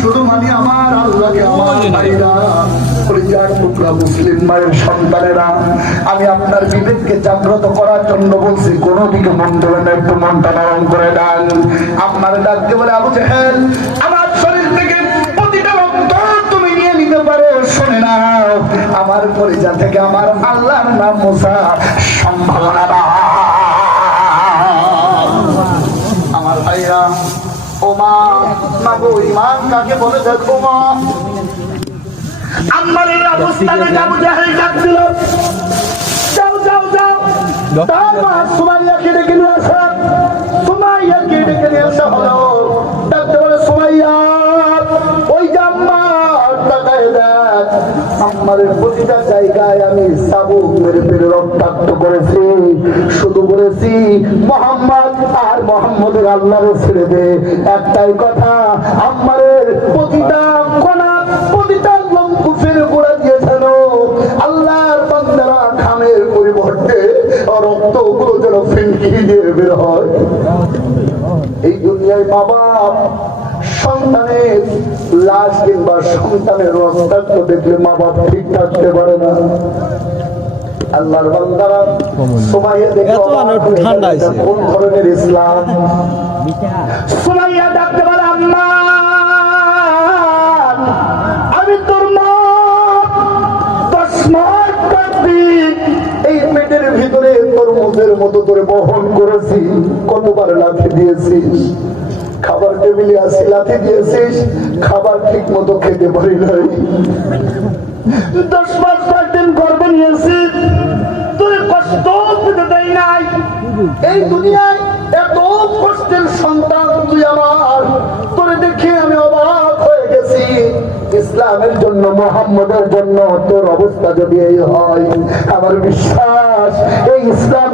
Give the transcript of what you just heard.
শুধু মানি আমার আল্লাহকে। আমার ভাইরা, পরিচয় টুকরা মুসলিম মায়ের সন্তানেরা, আমি আপনার বিবেককে জাগ্রত করার জন্য বলছি, কোন দিকে মন দেবেন না, একটু মনটা নরম করে ডান। আপনার ডাকতে বলে আবু জাহেল, আমার শরীর থেকে প্রতিটা রক্ত তুমি নিয়ে নিতে পারো, শোনে না, আমার পরিচয় থেকে আমার আল্লাহর নাম মুসা সম্ভাবনা না। আমার ভাইরা, ওমা মাগো, ইমান কাকে বলে দেখো মা। আমার এই অবস্থানে আবু জাহেল ডাকছিল, যাও যাও যাও, তার মা সুমাইয়াকে ডেকে নিয়ে আসা। সুমাইয়াকে ডেকে নিয়ে আসা হলো। ডাকতে বলে, সুমাইয়া, ওই যে আম্মার তাকায় দেখ, আম্মারের প্রতিটা জায়গায় আমি চাবুক মেরে মেরে রক্তাক্ত করেছি, শুধু বলেছি মোহাম্মদ আর মোহাম্মদের আল্লাহরে ছেড়ে দে। একটাই কথা, আম্মারের প্রতিটা কোনা, প্রতিটা লঙ্কুফের গোড়া দিয়েছিল আল্লাহর বান্দারা খামের পরিবর্তে রক্তগুলো যেন ফিনকি দিয়ে বের হয়। এই দুনিয়ায় মা বাপ সন্তানের লাশ কিংবা সন্তানের রক্তাক্ত দেখলে মা বাপ ঠিক থাকতে পারে না। আল্লাহর বান্দারা সুমাইয়া দেখে কোন ধরনের ইসলাম। সুমাইয়া ডাকতে পারে, আম্মা, আমি তোর মা, 10 মাস কাটবি এই পেটের ভিতরে তরমুজের মতো করে বহন করেছি, কতবার লাথি দিয়েছিস, খাবার টেবিলে আসি লাথি দিয়েছিস, খাবার ঠিক মতো খেতে পারি নাই, 10 মাস 5 দিন গর্ভে নিয়েছি, তুই কষ্ট পেতে দেয় নাই। এই দুনিয়ায় এত কষ্টের সন্তান তুই আমার, তোরে দেখে আমি অবাক হয়ে গেছি। ইসলামের জন্য, মুহাম্মদের জন্য তোর অবস্থা যদি এই হয়, আমার বিশ্বাস এই ইসলাম